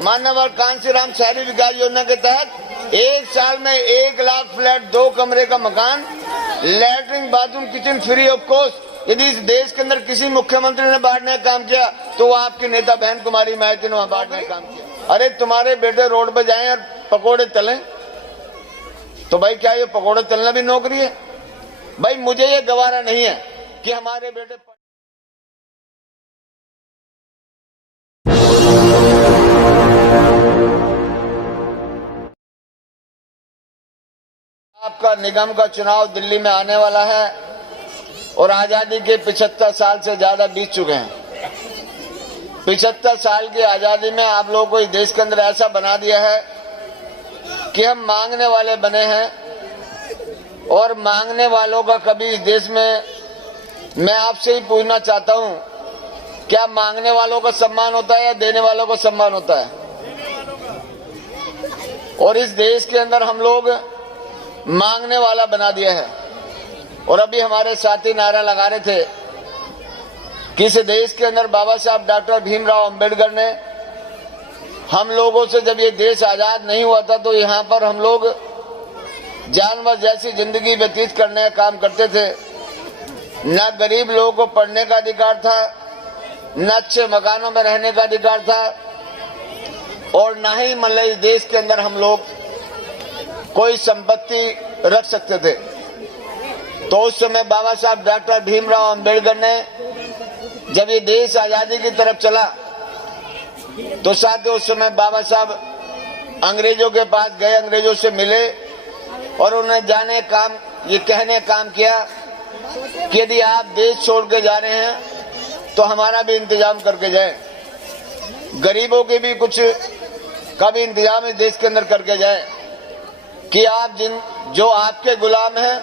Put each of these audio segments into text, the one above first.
मान्यवर कांशीराम शहरी विकास योजना के तहत 1 साल में 1 लाख फ्लैट, 2 कमरे का मकान, latrine bathroom kitchen free of cost. यदि इस देश के अंदर किसी मुख्यमंत्री ने बांटने का काम किया तो वो आपकी नेता बहन कुमारी मायावती ने बांटने का काम किया। अरे तुम्हारे बेटे रोड पर जाएं और पकोड़े तलें तो भाई क्या ये पकोड़े तलना भी नौकरी है? भाई मुझे ये गवारा नहीं है कि हमारे बेटे आपका निगम का चुनाव दिल्ली में आने वाला है और आजादी के 75 साल से ज्यादा बीत चुके हैं। 75 साल की आजादी में आप लोगों को इस देश के अंदर ऐसा बना दिया है कि हम मांगने वाले बने हैं और मांगने वालों का कभी इस देश में, मैं आपसे ही पूछना चाहता हूं, क्या मांगने वालों का सम्मान होता है या देने वालों का सम्मान होता है? और इस देश के अंदर हम लोग मांगने वाला बना दिया है। और अभी हमारे साथी नारा लगा रहे थे कि इस देश के अंदर बाबा साहब डॉक्टर भीमराव अंबेडकर ने हम लोगों से, जब ये देश आजाद नहीं हुआ था तो यहाँ पर हम लोग जानवर जैसी जिंदगी व्यतीत करने का काम करते थे। न गरीब लोगों को पढ़ने का अधिकार था, न अच्छे मकानों में रहने का अधिकार था और न ही मतलब इस देश के अंदर हम लोग कोई संपत्ति रख सकते थे। तो उस समय बाबा साहब डॉक्टर भीमराव अंबेडकर ने जब ये देश आजादी की तरफ चला तो साथियों उस समय बाबा साहब अंग्रेजों के पास गए, अंग्रेजों से मिले और उन्होंने जाने काम ये कहने काम किया कि यदि आप देश छोड़ के जा रहे हैं तो हमारा भी इंतजाम करके जाए, गरीबों के भी कुछ का भी इंतजाम इस देश के अंदर करके जाए कि आप जो आपके गुलाम हैं,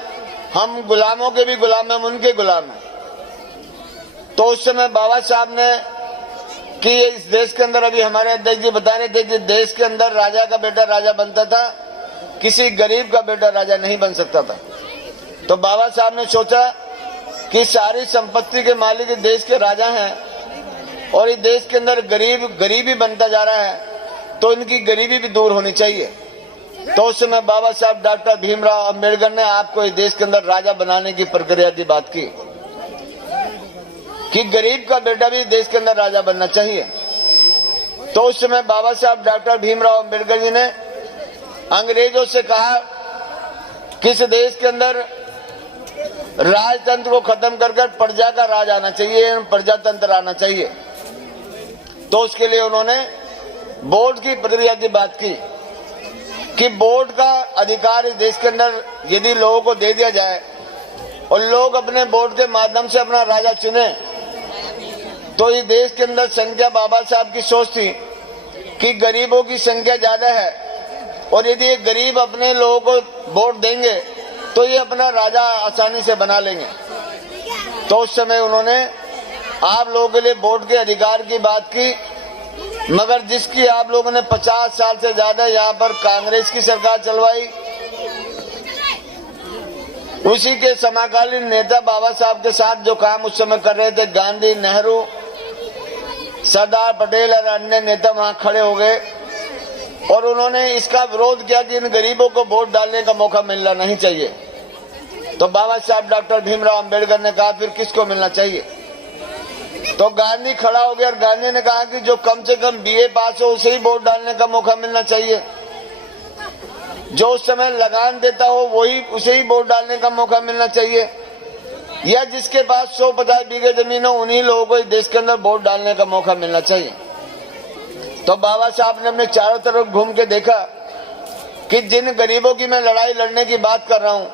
हम गुलामों के भी गुलाम हैं, हम उनके गुलाम हैं। तो उस समय बाबा साहब ने कि इस देश के अंदर, अभी हमारे अध्यक्ष जी बता रहे थे कि देश के अंदर राजा का बेटा राजा बनता था, किसी गरीब का बेटा राजा नहीं बन सकता था। तो बाबा साहब ने सोचा कि सारी संपत्ति के मालिक इस देश के राजा हैं और इस देश के अंदर गरीबी बनता जा रहा है, तो इनकी गरीबी भी दूर होनी चाहिए। तो उस समय बाबा साहब डॉक्टर भीमराव अंबेडकर ने आपको इस देश के अंदर राजा बनाने की प्रक्रिया की बात की कि गरीब का बेटा भी देश के अंदर राजा बनना चाहिए। तो उस समय बाबा साहब डॉक्टर भीमराव अंबेडकर जी ने अंग्रेजों से कहा कि इस देश के अंदर राजतंत्र को खत्म कर प्रजा का राज आना चाहिए, प्रजातंत्र आना चाहिए। तो उसके लिए उन्होंने वोट की प्रक्रिया की बात की कि वोट का अधिकार इस देश के अंदर यदि लोगों को दे दिया जाए और लोग अपने वोट के माध्यम से अपना राजा चुने, तो इस देश के अंदर संख्या, बाबा साहब की सोच थी कि गरीबों की संख्या ज्यादा है और यदि एक गरीब अपने लोगों को वोट देंगे तो ये अपना राजा आसानी से बना लेंगे। तो उस समय उन्होंने आप लोगों के लिए वोट के अधिकार की बात की, मगर जिसकी आप लोगों ने 50 साल से ज्यादा यहाँ पर कांग्रेस की सरकार चलवाई, उसी के समकालीन नेता बाबा साहब के साथ जो काम उस समय कर रहे थे, गांधी, नेहरू, सरदार पटेल और अन्य नेता वहां खड़े हो गए और उन्होंने इसका विरोध किया कि इन गरीबों को वोट डालने का मौका मिलना नहीं चाहिए। तो बाबा साहब डॉक्टर भीमराव अंबेडकर ने कहा फिर किसको मिलना चाहिए? तो गांधी खड़ा हो गया और गांधी ने कहा कि जो कम से कम बीए पास हो उसे ही वोट डालने का मौका मिलना चाहिए, जो उस समय लगान देता हो वही, उसे ही वोट डालने का मौका मिलना चाहिए, या जिसके पास 150 बीघे जमीन हो उन्हीं लोगों को इस देश के अंदर वोट डालने का मौका मिलना चाहिए। तो बाबा साहब ने अपने चारों तरफ घूम के देखा कि जिन गरीबों की मैं लड़ाई लड़ने की बात कर रहा हूं,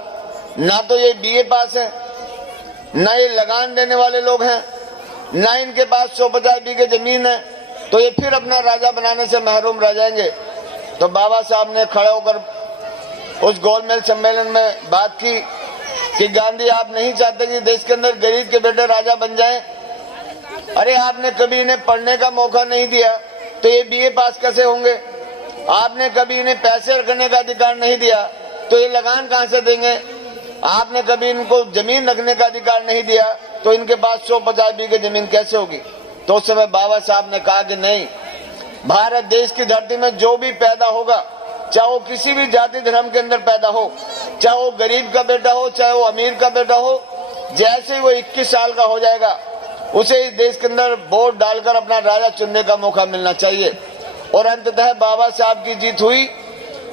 ना तो ये बीए पास है, ना ये लगान देने वाले लोग हैं, ना इनके पास 150 बीघे जमीन है, तो ये फिर अपना राजा बनाने से महरूम रह जाएंगे। तो बाबा साहब ने खड़े होकर उस गोलमेज सम्मेलन में बात की कि गांधी, आप नहीं चाहते कि देश के अंदर गरीब के बेटे राजा बन जाएं? अरे आपने कभी इन्हें पढ़ने का मौका नहीं दिया तो ये बीए पास कैसे होंगे? आपने कभी इन्हें पैसे रखने का अधिकार नहीं दिया तो ये लगान कहां से देंगे? आपने कभी इनको जमीन रखने का अधिकार नहीं दिया तो इनके पास 150 बीघे जमीन कैसे होगी? तो उस समय बाबा साहब ने कहा कि नहीं, भारत देश की धरती में जो भी पैदा होगा, चाहे वो किसी भी जाति धर्म के अंदर पैदा हो, चाहे वो गरीब का बेटा हो, चाहे वो अमीर का बेटा हो, जैसे ही वो 21 साल का हो जाएगा उसे इस देश के अंदर वोट डालकर अपना राजा चुनने का मौका मिलना चाहिए। और अंततः बाबा साहब की जीत हुई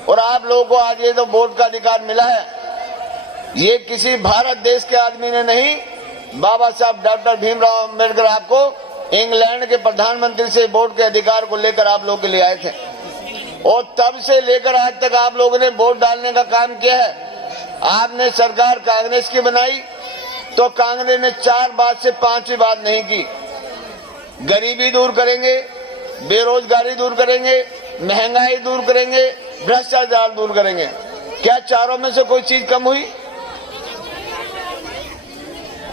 और आप लोगों को आज ये तो वोट का अधिकार मिला है, ये किसी भारत देश के आदमी ने नहीं, बाबा साहब डॉक्टर भीमराव अम्बेडकर आपको इंग्लैंड के प्रधानमंत्री से वोट के अधिकार को लेकर आप लोगों के लिए आए थे और तब से लेकर आज तक आप लोगों ने वोट डालने का काम किया है। आपने सरकार कांग्रेस की बनाई तो कांग्रेस ने 4 बात से 5वीं बात नहीं की। गरीबी दूर करेंगे, बेरोजगारी दूर करेंगे, महंगाई दूर करेंगे, भ्रष्टाचार दूर करेंगे। क्या चारों में से कोई चीज कम हुई?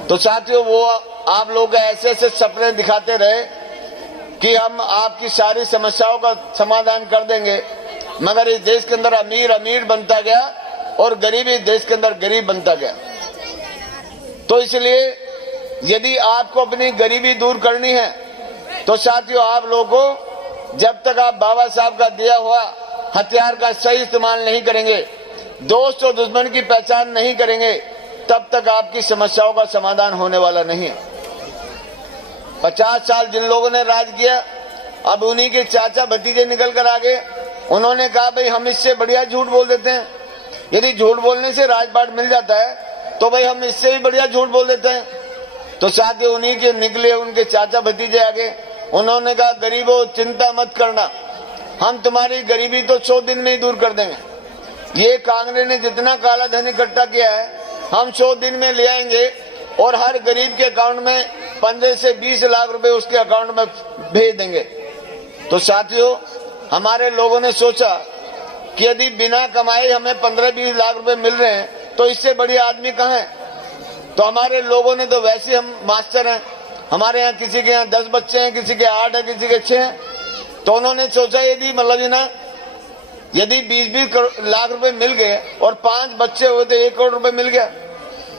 तो साथियों, वो आप लोग ऐसे ऐसे सपने दिखाते रहे कि हम आपकी सारी समस्याओं का समाधान कर देंगे, मगर इस देश के अंदर अमीर अमीर बनता गया और गरीब इस देश के अंदर गरीब बनता गया। तो इसलिए यदि आपको अपनी गरीबी दूर करनी है तो साथियों, आप लोगों को जब तक आप बाबा साहब का दिया हुआ हथियार का सही इस्तेमाल नहीं करेंगे, दोस्त और दुश्मन की पहचान नहीं करेंगे, तब तक आपकी समस्याओं का समाधान होने वाला नहीं है। 50 साल जिन लोगों ने राज किया, अब उन्हीं के चाचा भतीजे निकल कर आ गए। उन्होंने कहा भाई हम इससे बढ़िया झूठ बोल देते हैं। यदि झूठ बोलने से राजपाट मिल जाता है तो भाई हम इससे भी बढ़िया झूठ बोल देते हैं। तो साथ ही उन्हीं के निकले उनके चाचा भतीजे आ गए। उन्होंने कहा गरीबों चिंता मत करना, हम तुम्हारी गरीबी तो 100 दिन में ही दूर कर देंगे। ये कांग्रेस ने जितना काला धन इकट्ठा किया है हम 100 दिन में ले आएंगे और हर गरीब के अकाउंट में 15 से 20 लाख रुपए उसके अकाउंट में भेज देंगे। तो साथियों, हमारे लोगों ने सोचा कि यदि बिना कमाए हमें 15-20 लाख रुपए मिल रहे हैं तो इससे बड़ी आदमी कहाँ है। तो हमारे लोगों ने तो वैसे हम मास्टर हैं, हमारे यहाँ किसी के यहाँ 10 बच्चे हैं, किसी के 8 है, किसी के 6 हैं। तो उन्होंने सोचा यदि यदि 20-20 लाख रुपए मिल गए और 5 बच्चे हुए तो 1 करोड़ रुपए मिल गया।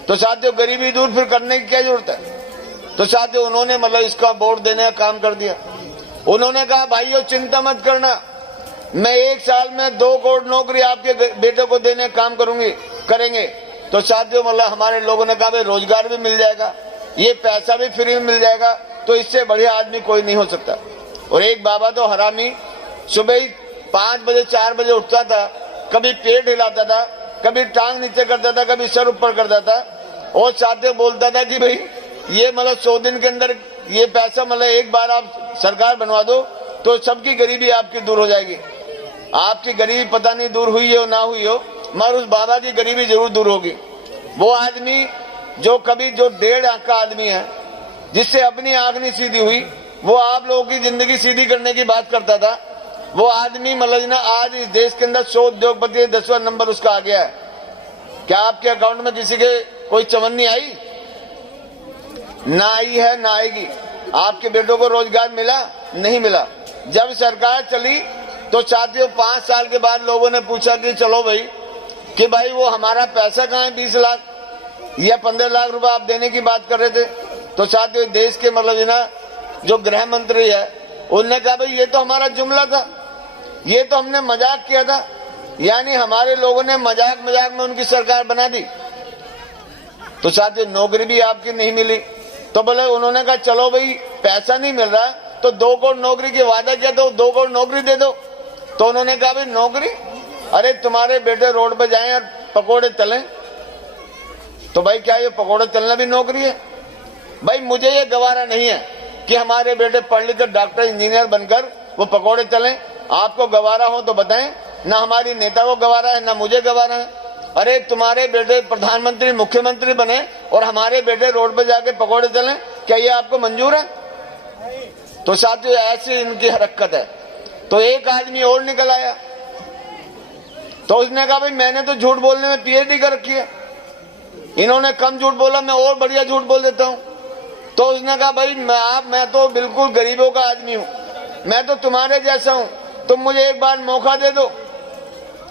तो साथियों, गरीबी दूर फिर करने की क्या जरूरत है। तो साथियों, उन्होंने इसका वोट देने का काम कर दिया। उन्होंने कहा भाइयों चिंता मत करना, मैं 1 साल में 2 करोड़ नौकरी आपके बेटे को देने का काम करेंगे। तो साथियों, हमारे लोगों ने कहा भाई रोजगार भी मिल जाएगा, ये पैसा भी फ्री में मिल जाएगा, तो इससे बढ़िया आदमी कोई नहीं हो सकता। और एक बाबा तो हरामी सुबह ही 5 बजे 4 बजे उठता था, कभी पेट हिलाता था, कभी टांग नीचे करता था, कभी सर ऊपर करता था और साथियों बोलता था कि भाई ये 100 दिन के अंदर ये पैसा एक बार आप सरकार बनवा दो तो सबकी गरीबी आपकी दूर हो जाएगी। आपकी गरीबी पता नहीं दूर हुई हो ना हुई हो, मगर उस बाबा की गरीबी जरूर दूर होगी। वो आदमी जो 1.5 आंख का आदमी है, जिससे अपनी आंख नहीं सीधी हुई, वो आप लोगों की जिंदगी सीधी करने की बात करता था। वो आदमी आज इस देश के अंदर 100 उद्योगपति 10वां नंबर उसका आ गया है। क्या आपके अकाउंट में किसी के कोई चवन्नी आई? ना आई है, ना आएगी। आपके बेटों को रोजगार मिला? नहीं मिला। जब सरकार चली तो साथियों 5 साल के बाद लोगों ने पूछा कि चलो भाई वो हमारा पैसा कहाँ है, 20 लाख या 15 लाख रुपए आप देने की बात कर रहे थे। तो साथियों देश के जो गृह मंत्री है उन्होंने कहा भाई ये तो हमारा जुमला था, ये तो हमने मजाक किया था। यानी हमारे लोगों ने मजाक में उनकी सरकार बना दी। तो साथियों नौकरी भी आपकी नहीं मिली। तो बोले उन्होंने कहा चलो भाई पैसा नहीं मिल रहा तो 2 करोड़ नौकरी के वादा किया तो 2 करोड़ नौकरी दे दो। तो उन्होंने कहा भाई नौकरी, अरे तुम्हारे बेटे रोड पे जाएं और पकोड़े तलें, तो भाई क्या ये पकोड़े तलना भी नौकरी है? भाई मुझे ये गवारा नहीं है कि हमारे बेटे पढ़ लिख कर डॉक्टर इंजीनियर बनकर वो पकोड़े तलें। आपको गवारा हो तो बताएं, ना हमारी नेता को गवारा है ना मुझे गवारा है। अरे तुम्हारे बेटे प्रधानमंत्री मुख्यमंत्री बने और हमारे बेटे रोड पे जाके पकोड़े तलें, क्या ये आपको मंजूर है? तो साथियों ऐसी इनकी हरकत है। तो एक आदमी और निकल आया, तो उसने कहा भाई मैंने तो झूठ बोलने में पीएचडी कर रखी है, इन्होंने कम झूठ बोला, मैं और बढ़िया झूठ बोल देता हूं। तो उसने कहा भाई मैं तो बिल्कुल गरीबों का आदमी हूं, मैं तो तुम्हारे जैसा हूं, तुम मुझे एक बार मौका दे दो,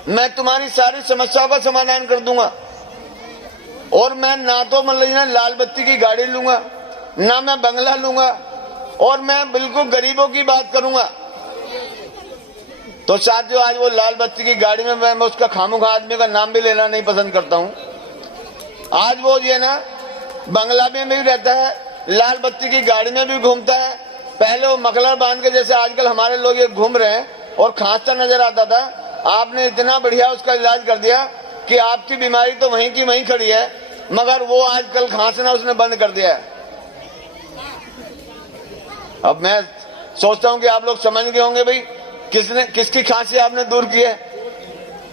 मैं तुम्हारी सारी समस्याओं का समाधान कर दूंगा। और मैं ना तो लाल बत्ती की गाड़ी लूंगा, ना मैं बंगला लूंगा, और मैं बिल्कुल गरीबों की बात करूंगा। तो साथियों, आज वो लाल बत्ती की गाड़ी में मैं उसका खामोखा आदमी का नाम भी लेना नहीं पसंद करता हूं। आज वो ये ना बंगला में भी रहता है, लाल बत्ती की गाड़ी में भी घूमता है। पहले वो मफलर बांध के जैसे आजकल हमारे लोग ये घूम रहे हैं और खांसता नजर आता था, आपने इतना बढ़िया उसका इलाज कर दिया कि आपकी बीमारी तो वहीं की वहीं खड़ी है, मगर वो आजकल खांसना उसने बंद कर दिया है। अब मैं सोचता हूं कि आप लोग समझ गए होंगे भाई किसकी खांसी आपने दूर की है।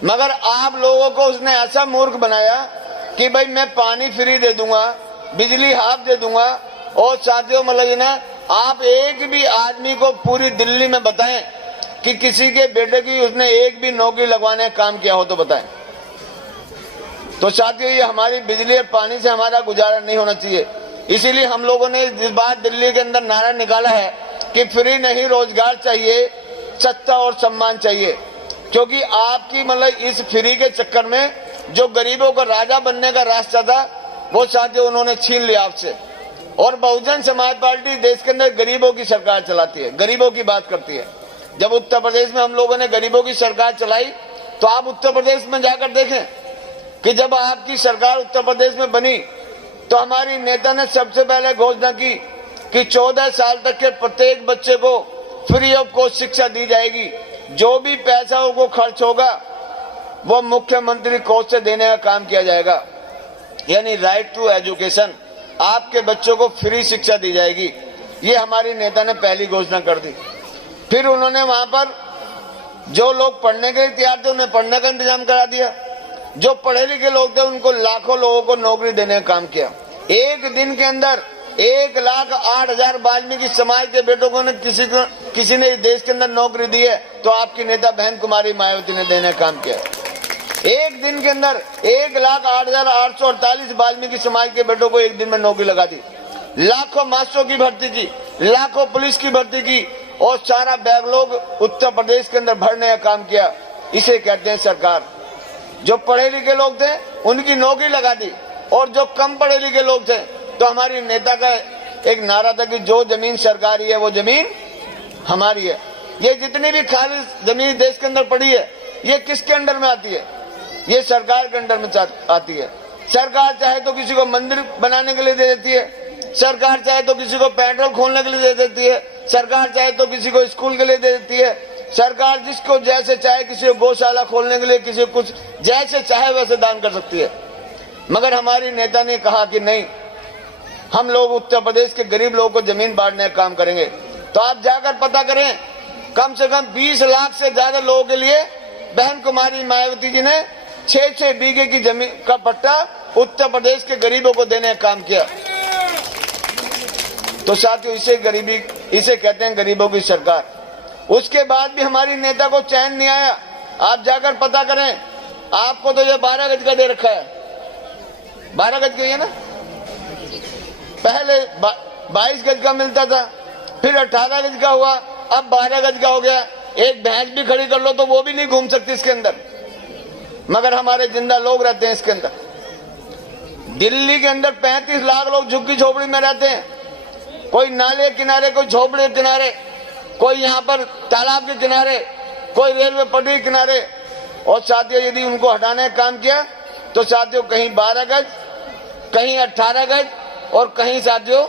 मगर आप लोगों को उसने ऐसा मूर्ख बनाया कि भाई मैं पानी फ्री दे दूंगा, बिजली हाफ दे दूंगा। और साथियों, मतलब ना आप एक भी आदमी को पूरी दिल्ली में बताएं कि किसी के बेटे की उसने एक भी नौकरी लगवाने का काम किया हो तो बताएं। तो साथियों, ये हमारी बिजली और पानी से हमारा गुजारा नहीं होना चाहिए। इसीलिए हम लोगों ने इस बार दिल्ली के अंदर नारा निकाला है कि फ्री नहीं, रोजगार चाहिए, सत्ता और सम्मान चाहिए। क्योंकि आपकी मतलब इस फ्री के चक्कर में जो गरीबों का राजा बनने का रास्ता था वो साथियों उन्होंने छीन लिया आपसे। और बहुजन समाज पार्टी देश के अंदर गरीबों की सरकार चलाती है, गरीबों की बात करती है। जब उत्तर प्रदेश में हम लोगों ने गरीबों की सरकार चलाई तो आप उत्तर प्रदेश में जाकर देखें कि जब आपकी सरकार उत्तर प्रदेश में बनी तो हमारी नेता ने सबसे पहले घोषणा की कि 14 साल तक के प्रत्येक बच्चे को फ्री ऑफ कॉस्ट शिक्षा दी जाएगी। जो भी पैसा वो खर्च होगा वो मुख्यमंत्री कोष से देने का काम किया जाएगा, यानी राइट टू एजुकेशन, आपके बच्चों को फ्री शिक्षा दी जाएगी। ये हमारी नेता ने पहली घोषणा कर दी। फिर उन्होंने वहां पर जो लोग पढ़ने के लिए तैयार थे उन्हें पढ़ने का इंतजाम करा दिया। जो पढ़े लिखे लोग थे उनको लाखों लोगों को नौकरी देने का काम किया। एक दिन के अंदर 1,08,000 वाल्मीकि समाज के बेटों को किसी ने देश के अंदर नौकरी दी है तो आपकी नेता बहन कुमारी मायावती ने देने का काम किया। एक दिन के अंदर 1,08,848 वाल्मीकि समाज के बेटों को एक दिन में नौकरी लगा दी। लाखों मास्टरों की भर्ती की, लाखों पुलिस की भर्ती की और सारा बैकलॉग उत्तर प्रदेश के अंदर भरने का काम किया। इसे कहते हैं सरकार। जो पढ़े लिखे लोग थे उनकी नौकरी लगा दी और जो कम पढ़े लिखे लोग थे तो हमारी नेता का एक नारा था कि जो जमीन सरकारी है वो जमीन हमारी है। ये जितनी भी खाली जमीन देश के अंदर पड़ी है ये किसके अंडर में आती है? ये सरकार के अंडर में आती है। सरकार चाहे तो किसी को मंदिर बनाने के लिए दे देती है, सरकार चाहे तो किसी को पेट्रोल खोलने के लिए दे देती है, सरकार चाहे तो किसी को स्कूल के लिए दे देती है, सरकार जिसको जैसे चाहे, किसी को गौशाला खोलने के लिए, किसी को कुछ जैसे चाहे वैसे दान कर सकती है। मगर हमारी नेता ने कहा कि नहीं, हम लोग उत्तर प्रदेश के गरीब लोगों को जमीन बांटने का काम करेंगे। तो आप जाकर पता करें, कम से कम 20 लाख से ज्यादा लोगों के लिए बहन कुमारी मायावती जी ने 6-6 बीघे की जमीन का पट्टा उत्तर प्रदेश के गरीबों को देने का काम किया। तो साथियों, इसे कहते हैं गरीबों की सरकार। उसके बाद भी हमारी नेता को चैन नहीं आया। आप जाकर पता करें, आपको तो ये 12 गज का दे रखा है। 12 गज का है ना, पहले 22 गज का मिलता था, फिर 18 गज का हुआ, अब 12 गज का हो गया। एक भैंस भी खड़ी कर लो तो वो भी नहीं घूम सकती इसके अंदर, मगर हमारे जिंदा लोग रहते हैं इसके अंदर। दिल्ली के अंदर 35 लाख लोग झुग्गी झोपड़ी में रहते हैं, कोई नाले किनारे, कोई झोपड़ी किनारे, कोई यहाँ पर तालाब के किनारे, कोई रेलवे पटरी किनारे। और साथियों, यदि उनको हटाने का काम किया तो साथियों कहीं 12 गज, कहीं 18 गज और कहीं साथियों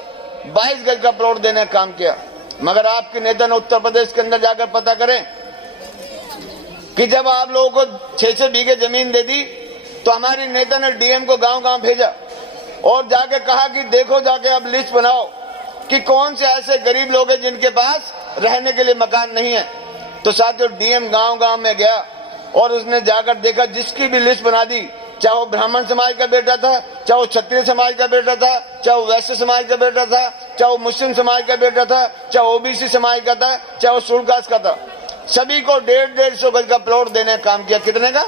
22 गज का प्लॉट देने का काम किया। मगर आपके नेता ने उत्तर प्रदेश के अंदर जाकर पता करें कि जब आप लोगों को 6-6 बीघे जमीन दे दी तो हमारी नेता ने डीएम को गांव-गांव भेजा और जाके कहा कि देखो, जाके अब लिस्ट बनाओ कि कौन से ऐसे गरीब लोग हैं जिनके पास रहने के लिए मकान नहीं है। तो साथियों, डीएम गांव-गांव में गया और उसने जाकर देखा, जिसकी भी लिस्ट बना दी, चाहे वो ब्राह्मण समाज का बेटा था, चाहे वो क्षत्रिय समाज का बेटा था, चाहे वो वैश्य समाज का बेटा था, चाहे वो मुस्लिम समाज का बेटा था, चाहे ओबीसी समाज का था, चाहे वो शेड्यूल कास्ट का था, सभी को 150-150 गज का प्लॉट देने का काम किया। कितने का?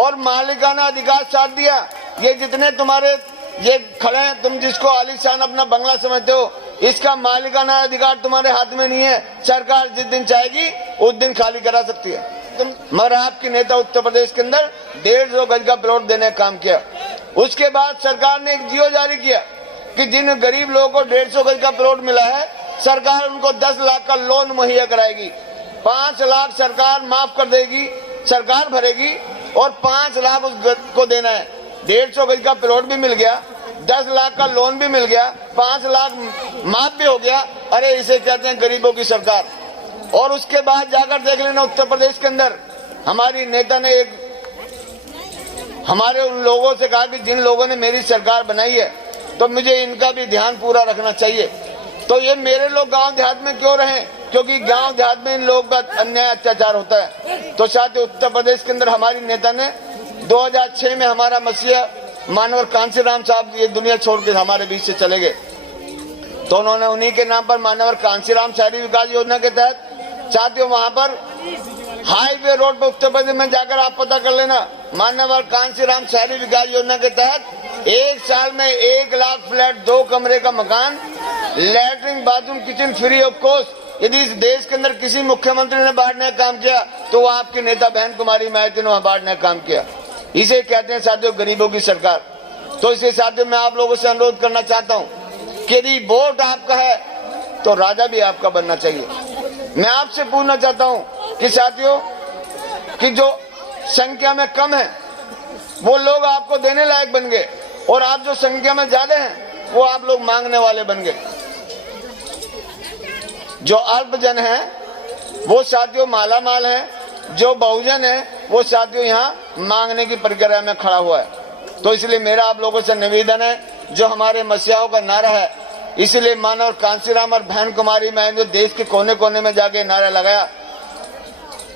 और मालिकाना अधिकार साथ दिया। ये जितने तुम्हारे ये खड़े हैं, तुम जिसको आलीशान अपना बंगला समझते हो, इसका मालिकाना अधिकार तुम्हारे हाथ में नहीं है। सरकार जिस दिन चाहेगी उस दिन खाली करा सकती है। मगर आपकी नेता उत्तर प्रदेश के अंदर 150 गज का प्लॉट देने का काम किया। उसके बाद सरकार ने एक जियो जारी किया कि जिन गरीब लोगों को 150 गज का प्लॉट मिला है, सरकार उनको 10 लाख का लोन मुहैया कराएगी। 5 लाख सरकार माफ कर देगी, सरकार भरेगी और 5 लाख उसको देना है। 150 गज का प्लॉट भी मिल गया, 10 लाख का लोन भी मिल गया, 5 लाख माफ भी हो गया। अरे इसे कहते हैं गरीबों की सरकार। और उसके बाद जाकर देख लेना उत्तर प्रदेश के अंदर हमारी नेता ने एक हमारे उन लोगों से कहा कि जिन लोगों ने मेरी सरकार बनाई है तो मुझे इनका भी ध्यान पूरा रखना चाहिए। तो ये मेरे लोग गांव देहात में क्यों रहें? क्योंकि गांव देहात में इन लोगों का अन्याय अत्याचार होता है। तो साथ ही उत्तर प्रदेश के अंदर हमारी नेता ने 2006 में हमारा मसीहा मानवर कांसीराम साहब ये दुनिया छोड़ के हमारे बीच से चले गए, तो उन्होंने उन्हीं के नाम पर मानवर कांसीराम शहरी विकास योजना के तहत साथियों वहां पर हाईवे रोड पर उत्तर प्रदेश में जाकर आप पता कर लेना, मानवर कांसीराम शहरी विकास योजना के तहत 1 साल में 1 लाख फ्लैट, 2 कमरे का मकान, latrine bathroom kitchen free of cost. यदि इस देश के अंदर किसी मुख्यमंत्री ने बांटने का काम किया तो वो आपकी नेता बहन कुमारी महतो ने वहां बांटने का काम किया। इसे कहते हैं साथियों गरीबों की सरकार। तो इसे साथियों मैं आप लोगों से अनुरोध करना चाहता हूं कि यदि वोट आपका है तो राजा भी आपका बनना चाहिए। मैं आपसे पूछना चाहता हूं कि साथियों कि जो संख्या में कम है वो लोग आपको देने लायक बन गए और आप जो संख्या में ज्यादा हैं वो आप लोग मांगने वाले बन गए। जो अल्पजन है वो साथियों माला माल है, जो बहुजन है वो साथियों यहाँ मांगने की प्रक्रिया में खड़ा हुआ है। तो इसलिए मेरा आप लोगों से निवेदन है, जो हमारे मसीहाओं का नारा है, इसलिए मानव कांसीराम और बहन कुमारी मैं जो देश के कोने कोने में जाके नारा लगाया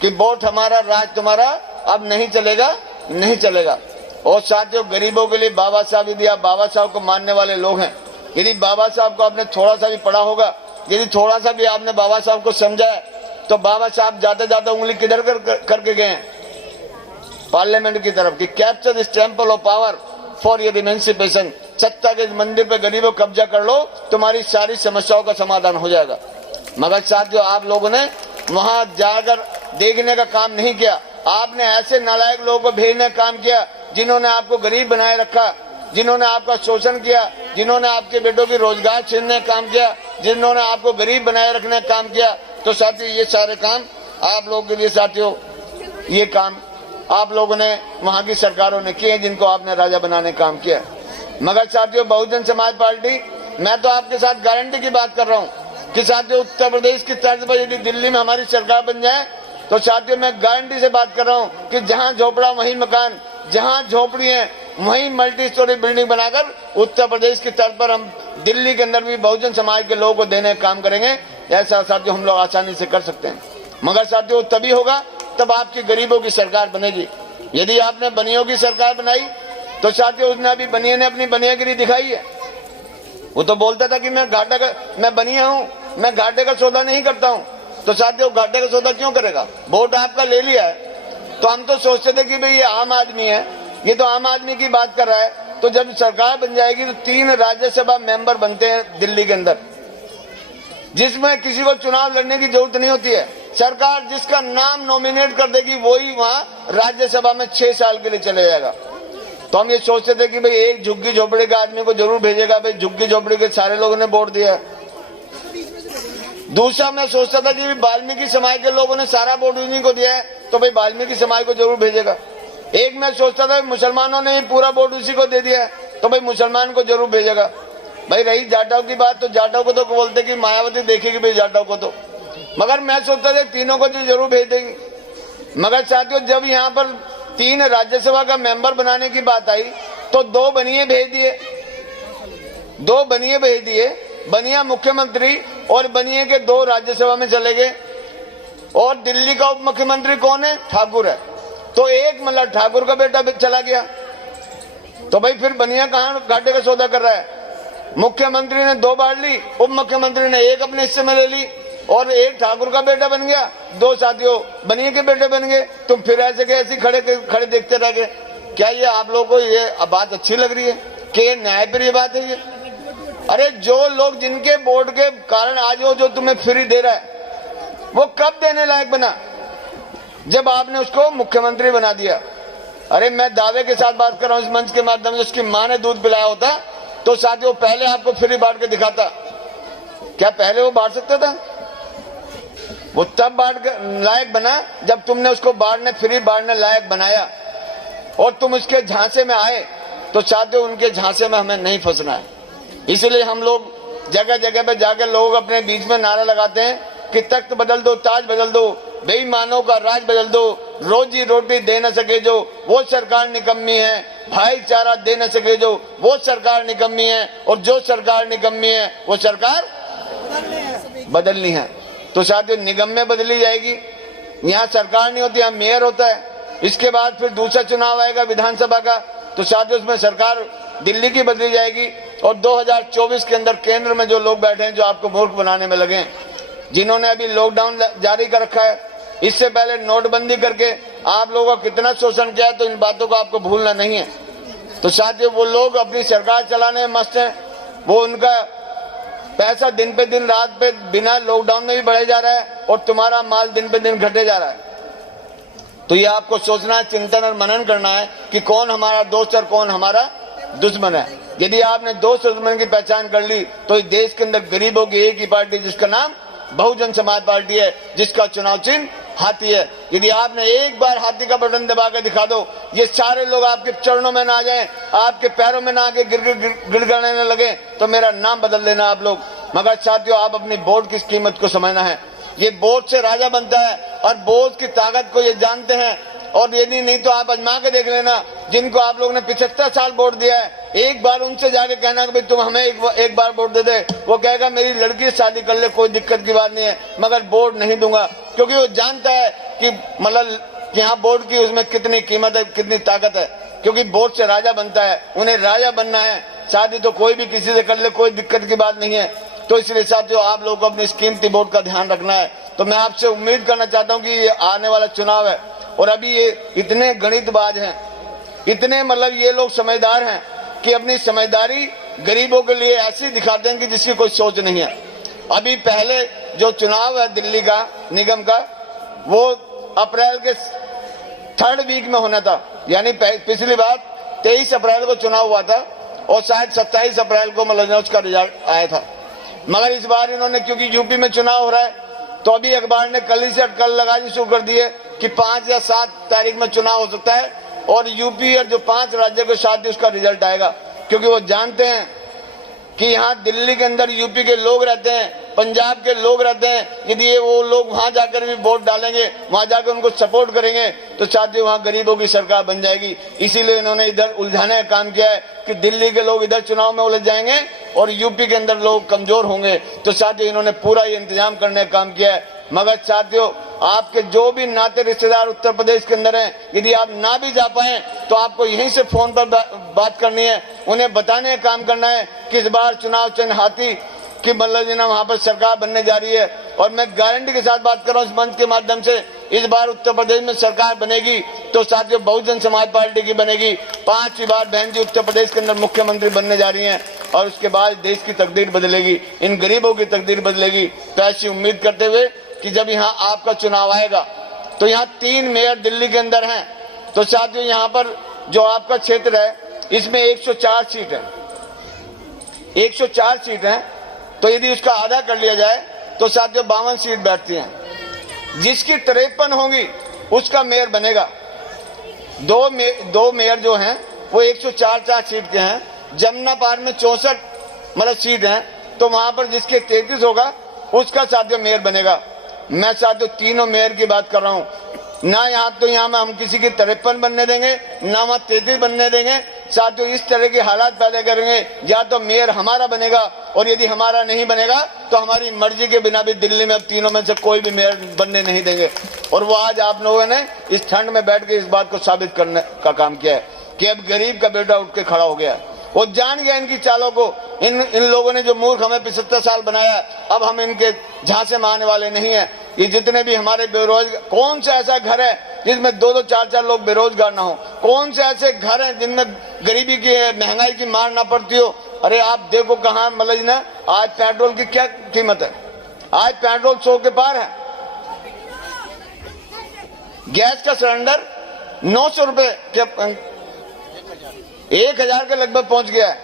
कि वोट हमारा राज तुम्हारा, अब नहीं चलेगा, नहीं चलेगा। और साथियों गरीबों के लिए बाबा साहब, यदि आप बाबा साहब को मानने वाले लोग हैं, यदि बाबा साहब को आपने थोड़ा सा भी पढ़ा होगा, यदि थोड़ा सा भी आपने बाबा साहब को समझा है, तो बाबा साहब ज्यादा उंगली किधर करके गए हैं? पार्लियामेंट की तरफ कि capture this temple of power for your emancipation. सत्ता के मंदिर पे गरीबों कब्जा कर लो, तुम्हारी सारी समस्याओं का समाधान हो जाएगा। मगर साथियों आप लोगों ने वहां जाकर देखने का काम नहीं किया। आपने ऐसे नालायक लोगों को भेजने का काम किया जिन्होंने आपको गरीब बनाए रखा, जिन्होंने आपका शोषण किया, जिन्होंने आपके बेटों की रोजगार छीनने का काम किया, जिन्होंने आपको गरीब बनाए रखने का काम किया। तो साथियों ये सारे काम आप लोगों के लिए साथियों ये काम आप लोगों ने वहां की सरकारों ने किए जिनको आपने राजा बनाने का काम किया। मगर साथियों बहुजन समाज पार्टी, मैं तो आपके साथ गारंटी की बात कर रहा हूं कि साथियों उत्तर प्रदेश की तर्ज पर यदि दिल्ली में हमारी सरकार बन जाए तो साथियों मैं गारंटी से बात कर रहा हूं कि जहां झोपड़ा वहीं मकान, जहां झोपड़ी है वहीं मल्टी स्टोरी बिल्डिंग बनाकर उत्तर प्रदेश की तर्ज पर हम दिल्ली के अंदर भी बहुजन समाज के लोगों को देने का काम करेंगे। ऐसा साथियों हम लोग आसानी से कर सकते हैं। मगर साथियों तभी होगा तब आपकी गरीबों की सरकार बनेगी। यदि आपने बनियों की सरकार बनाई तो साथियों उसने अभी बनिए ने अपनी बनियागिरी दिखाई है। वो तो बोलता था कि मैं बनिया हूं, मैं घाटे का सौदा नहीं करता हूं। तो साथियों घाटे का सौदा क्यों करेगा? वोट आपका ले लिया है तो हम तो सोचते थे कि भाई ये आम आदमी है, ये तो आम आदमी की बात कर रहा है। तो जब सरकार बन जाएगी तो 3 राज्यसभा मेंबर बनते हैं दिल्ली के अंदर, जिसमें किसी को चुनाव लड़ने की जरूरत नहीं होती है। सरकार जिसका नाम नॉमिनेट कर देगी वही वहां राज्यसभा में 6 साल के लिए चले जाएगा। तो हम ये सोचते थे कि भाई एक झुग्गी झोपड़ी के आदमी को जरूर भेजेगा, भाई झुग्गी झोपड़ी के सारे लोगों ने वोट दिया। दूसरा मैं सोचता था कि वाल्मीकि समाज के लोगों ने सारा वोट उन्हीं को दिया है तो भाई वाल्मीकि समाज को जरूर भेजेगा। एक मैं सोचता था मुसलमानों ने पूरा वोट उसी को दे दिया है तो भाई मुसलमान को जरूर भेजेगा। भाई रही जाटव की बात तो जाटव को तो बोलते कि मायावती देखेगी भाई जाटव को, तो मगर मैं सोचता था तीनों को तो जरूर भेज देंगे। मगर साथियों जब यहाँ पर 3 राज्यसभा का मेंबर बनाने की बात आई तो 2 बनिए भेज दिए, 2 बनिए भेज दिए। बनिया मुख्यमंत्री और बनिए के 2 राज्यसभा में चले गए। और दिल्ली का उप मुख्यमंत्री कौन है? ठाकुर है। तो एक मतलब ठाकुर का बेटा चला गया। तो भाई फिर बनिया कहां घाटे का सौदा कर रहा है? मुख्यमंत्री ने 2 बार ली, उप मुख्यमंत्री ने 1 अपने हिस्से में ले ली और 1 ठाकुर का बेटा बन गया, 2 साथियों बनिए के बेटे बन गए। तुम फिर ऐसे के ऐसे खड़े देखते रह गए। क्या ये आप लोगों को ये बात अच्छी लग रही है कि ये न्यायप्रिय बात है ये? अरे जो लोग जिनके वोट के कारण आज वो जो तुम्हें फ्री दे रहा है वो कब देने लायक बना? जब आपने उसको मुख्यमंत्री बना दिया। अरे मैं दावे के साथ बात कर रहा हूं इस मंच के माध्यम से, उसकी मां ने दूध पिलाया होता तो साथियों पहले आपको फ्री बांट के दिखाता। क्या पहले वो बांट सकता था? वो तब लायक बना जब तुमने उसको फ्री बांटने लायक बनाया और तुम उसके झांसे में आए। तो चाहते हो उनके झांसे में हमें नहीं फंसना है। इसलिए हम लोग जगह जगह पे जाकर लोग अपने बीच में नारा लगाते हैं कि तख्त बदल दो, ताज बदल दो, बेईमानों का राज बदल दो, रोजी रोटी दे न सके जो वो सरकार निकम्मी है, भाईचारा दे न सके जो वो सरकार निकम्मी है, और जो सरकार निकम्मी है वो सरकार बदलनी है। तो साथियों निगम्य बदली जाएगी, यहाँ सरकार नहीं होती, यहाँ मेयर होता है। इसके बाद फिर दूसरा चुनाव आएगा विधानसभा का, तो साथियों उसमें सरकार दिल्ली की बदली जाएगी। और 2024 के अंदर केंद्र में जो लोग बैठे हैं जो आपको मूर्ख बनाने में लगे हैं, जिन्होंने अभी लॉकडाउन जारी कर रखा है, इससे पहले नोटबंदी करके आप लोगों का कितना शोषण किया है, तो इन बातों को आपको भूलना नहीं है। तो साथियों वो लोग अपनी सरकार चलाने में मस्त हैं, वो उनका पैसा दिन पे दिन रात पे बिना लॉकडाउन में भी बढ़े जा रहा है और तुम्हारा माल दिन पे दिन घटे जा रहा है। तो ये आपको सोचना है, चिंतन और मनन करना है कि कौन हमारा दोस्त और कौन हमारा दुश्मन है। यदि आपने दोस्त और दुश्मन की पहचान कर ली तो इस देश के अंदर गरीबों की एक ही पार्टी जिसका नाम बहुजन समाज पार्टी है, जिसका चुनाव चिन्ह हाथी है। यदि आपने एक बार हाथी का बटन दबा के दिखा दो, ये सारे लोग आपके चरणों में ना आ जाएं, आपके पैरों में ना आके गिड़गिड़ाने लगे, तो मेरा नाम बदल देना आप लोग। मगर साथियों आप अपनी वोट की कीमत को समझना है। ये वोट से राजा बनता है और वोट की ताकत को ये जानते हैं। और यदि नहीं तो आप आजमा के देख लेना, जिनको आप लोगों ने 75 साल वोट दिया है, एक बार उनसे जाके कहना कि भाई तुम हमें एक बार वोट दे दे, वो कहेगा मेरी लड़की से शादी कर ले, कोई दिक्कत की बात नहीं है, मगर वोट नहीं दूंगा। क्योंकि वो जानता है कि मतलब यहाँ वोट की उसमें कितनी कीमत है, कितनी ताकत है। क्योंकि वोट से राजा बनता है, उन्हें राजा बनना है, शादी तो कोई भी किसी से कर ले, कोई दिक्कत की बात नहीं है। तो इसलिए साथियों आप लोगों को अपनी इस कीमती वोट का ध्यान रखना है। तो मैं आपसे उम्मीद करना चाहता हूँ कि ये आने वाला चुनाव है और अभी ये इतने गणितबाज हैं, इतने मतलब ये लोग समझदार हैं कि अपनी समझदारी गरीबों के लिए ऐसी दिखाते हैं कि जिसकी कोई सोच नहीं है। अभी पहले जो चुनाव है दिल्ली का निगम का, वो अप्रैल के 3rd वीक में होना था, यानी पिछली बार 23 अप्रैल को चुनाव हुआ था और शायद 27 अप्रैल को मतलब उसका रिजल्ट आया था। मगर इस बार इन्होंने, क्योंकि यूपी में चुनाव हो रहा है, तो अभी अखबार ने कल ही से अटकल लगानी शुरू कर दी है कि 5 या 7 तारीख में चुनाव हो सकता है और यूपी और जो 5 राज्यों के साथ ही उसका रिजल्ट आएगा। क्योंकि वो जानते हैं कि यहाँ दिल्ली के अंदर यूपी के लोग रहते हैं, पंजाब के लोग रहते हैं। यदि ये वो लोग वहां जाकर भी वोट डालेंगे, वहां जाकर उनको सपोर्ट करेंगे, तो साथियों वहां गरीबों की सरकार बन जाएगी। इसीलिए इन्होंने इधर उलझाने का काम किया है कि दिल्ली के लोग इधर चुनाव में उलझ जाएंगे और यूपी के अंदर लोग कमजोर होंगे। तो साथियों इन्होंने पूरा ये इंतजाम करने का काम किया है। मगर साथियों आपके जो भी नाते रिश्तेदार उत्तर प्रदेश के अंदर हैं, यदि आप ना भी जा पाए तो आपको यहीं से फोन पर बात करनी है, उन्हें बताने का काम करना है कि इस बार चुनाव चिन्ह हाथी की मतलब वहां पर सरकार बनने जा रही है। और मैं गारंटी के साथ बात कर रहा हूँ इस मंच के माध्यम से, इस बार उत्तर प्रदेश में सरकार बनेगी तो साथियों बहुजन समाज पार्टी की बनेगी। 5वीं बार बहन जी उत्तर प्रदेश के अंदर मुख्यमंत्री बनने जा रही हैं और उसके बाद देश की तकदीर बदलेगी, इन गरीबों की तकदीर बदलेगी। तो ऐसी उम्मीद करते हुए कि जब यहाँ आपका चुनाव आएगा तो यहाँ 3 मेयर दिल्ली के अंदर हैं। तो साथियों यहाँ पर जो आपका क्षेत्र है इसमें 104 सीट है, 104 सीट है। तो यदि उसका आधा कर लिया जाए तो साथियों 52 सीट बैठती हैं। जिसकी 53 होंगी उसका मेयर बनेगा। दो मेयर जो हैं वो 104 सीट के हैं। जमुना पार में 64 मतलब सीट हैं, तो वहां पर जिसके 33 होगा उसका साथियों मेयर बनेगा। मैं साथियों तीनों मेयर की बात कर रहा हूँ ना। यहाँ तो यहाँ में हम किसी की 53 बनने देंगे, ना वहाँ 33 बनने देंगे। साथियों इस तरह के हालात पैदा करेंगे, या तो मेयर हमारा बनेगा और यदि हमारा नहीं बनेगा तो हमारी मर्जी के बिना भी दिल्ली में अब तीनों में से कोई भी मेयर बनने नहीं देंगे। और वो आज आप लोगों ने इस ठंड में बैठ के इस बात को साबित करने का काम किया है कि अब गरीब का बेटा उठ के खड़ा हो गया। वो जान गया इनकी चालों को। इन लोगों ने जो मूर्ख हमें 75 साल बनाया, अब हम इनके झांसे में आने वाले नहीं है। ये जितने भी हमारे बेरोजगार, कौन सा ऐसा घर है जिसमें 2-2, 4-4 लोग बेरोजगार ना हो? कौन से ऐसे घर हैं जिनमें गरीबी की, महंगाई की मार ना पड़ती हो? अरे आप देखो कहाँ मतलब ना, आज पेट्रोल की क्या कीमत है? आज पेट्रोल 100 के पार है। गैस का सिलेंडर 900 रुपए के 1000 के लगभग पहुंच गया है।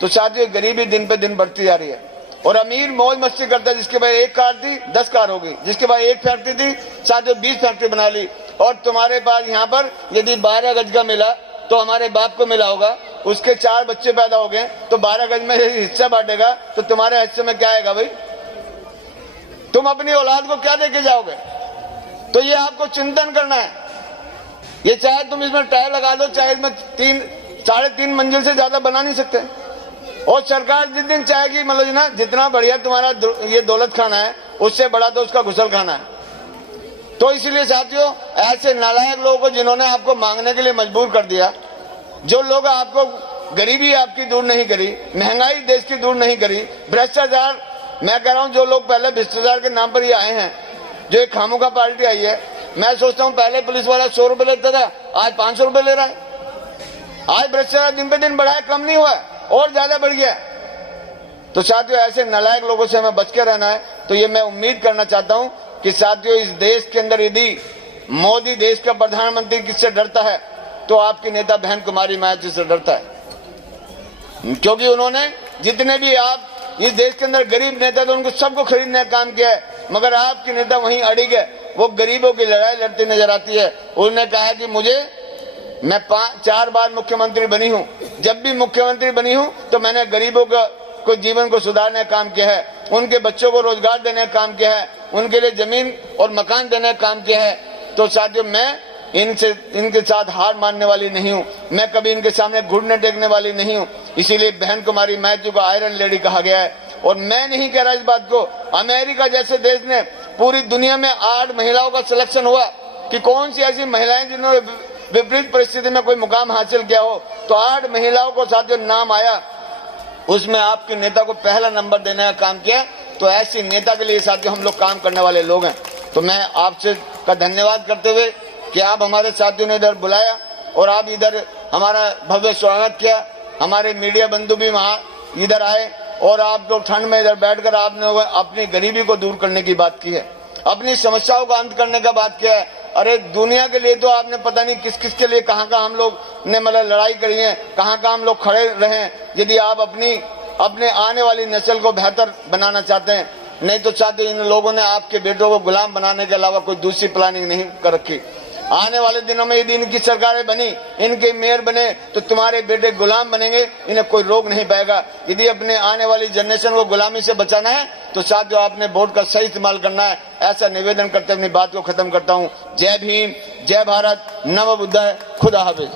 तो साथियों गरीबी दिन पे दिन बढ़ती जा रही है। और अमीर मौज मस्ती करता है, जिसके पास एक कार थी 10 कार होगी, जिसके पास एक फैक्ट्री थी साथियों 20 फैक्ट्री बना ली। और तुम्हारे पास यहाँ पर यदि 12 गज का मिला तो हमारे बाप को मिला होगा, उसके 4 बच्चे पैदा हो गए तो 12 गज में हिस्सा बांटेगा तो तुम्हारे हिस्से में क्या आएगा भाई? तुम अपनी औलाद को क्या देके जाओगे? तो ये आपको चिंतन करना है। ये चाहे तुम इसमें टायर लगा दो, चाहे इसमें 3-3.5 मंजिल से ज्यादा बना नहीं सकते। और सरकार जिस दिन चाहेगी मतलब ना जितना बढ़िया तुम्हारा ये दौलत खाना है उससे बड़ा तो उसका घुसल खाना है। तो इसलिए साथियों ऐसे नालायक लोगों को जिन्होंने आपको मांगने के लिए मजबूर कर दिया, जो लोग आपको गरीबी आपकी दूर नहीं करी, महंगाई देश की दूर नहीं करी, भ्रष्टाचार, मैं कह रहा हूं जो लोग पहले भ्रष्टाचार के नाम पर ही आए हैं, जो एक खामोखा पार्टी आई है, मैं सोचता हूं पहले पुलिस वाला 100 रुपए लेता था, आज 500 रुपए ले रहा है। आज भ्रष्टाचार दिन पे दिन बढ़ा है, कम नहीं हुआ है, और ज्यादा बढ़ गया। तो साथियों ऐसे नालायक लोगों से हमें बच के रहना है। तो ये मैं उम्मीद करना चाहता हूं कि साथियों इस देश के अंदर यदि मोदी देश का प्रधानमंत्री किससे डरता है तो आपकी नेता बहन कुमारी मायावती से डरता है, क्योंकि उन्होंने जितने भी आप इस देश के अंदर गरीब नेता थे उनको सबको खरीदने का काम किया है, मगर आपकी नेता वहीं अड़ी गए, वो गरीबों की लड़ाई लड़ती नजर आती है। उन्होंने कहा कि मैं 4 बार मुख्यमंत्री बनी हूं, जब भी मुख्यमंत्री बनी हूं तो मैंने गरीबों को जीवन को सुधारने का काम किया है, उनके बच्चों को रोजगार देने का काम किया है, उनके लिए जमीन और मकान देने का काम किया है। तो साथियों मैं इनके साथ हार मानने वाली नहीं हूं, मैं कभी इनके सामने घुटने टेकने वाली नहीं हूं। इसीलिए बहन कुमारी मायावती को आयरन लेडी कहा गया है। और मैं नहीं कह रहा इस बात को, अमेरिका जैसे देश ने पूरी दुनिया में 8 महिलाओं का सिलेक्शन हुआ कि कौन सी ऐसी महिलाएं जिन्होंने विपरीत परिस्थिति में कोई मुकाम हासिल किया हो, तो 8 महिलाओं को साथियों नाम आया, उसमें आपके नेता को पहला नंबर देने का काम किया। तो ऐसी नेता के लिए साथियों हम लोग काम करने वाले लोग हैं। तो मैं आपसे का धन्यवाद करते हुए कि आप हमारे साथियों ने इधर बुलाया और आप इधर हमारा भव्य स्वागत किया, हमारे मीडिया बंधु भी वहाँ इधर आए और आप लोग ठंड में इधर बैठकर आपने अपनी गरीबी को दूर करने की बात की है, अपनी समस्याओं का अंत करने का बात किया है। अरे दुनिया के लिए तो आपने पता नहीं किस किस के लिए कहाँ हम लोग ने मतलब लड़ाई करी है, कहाँ हम लोग खड़े रहे। यदि आप अपने आने वाली नस्ल को बेहतर बनाना चाहते हैं, नहीं तो चाहते इन लोगों ने आपके बेटों को गुलाम बनाने के अलावा कोई दूसरी प्लानिंग नहीं कर रखी। आने वाले दिनों में यदि इनकी सरकारें बनी, इनके मेयर बने, तो तुम्हारे बेटे गुलाम बनेंगे, इन्हें कोई रोक नहीं पाएगा। यदि अपने आने वाली जनरेशन को गुलामी से बचाना है तो साथियों आपने वोट का सही इस्तेमाल करना है। ऐसा निवेदन करते अपनी बात को खत्म करता हूँ। जय भीम, जय भारत, नमो बुद्धाय, खुदा हाफिज।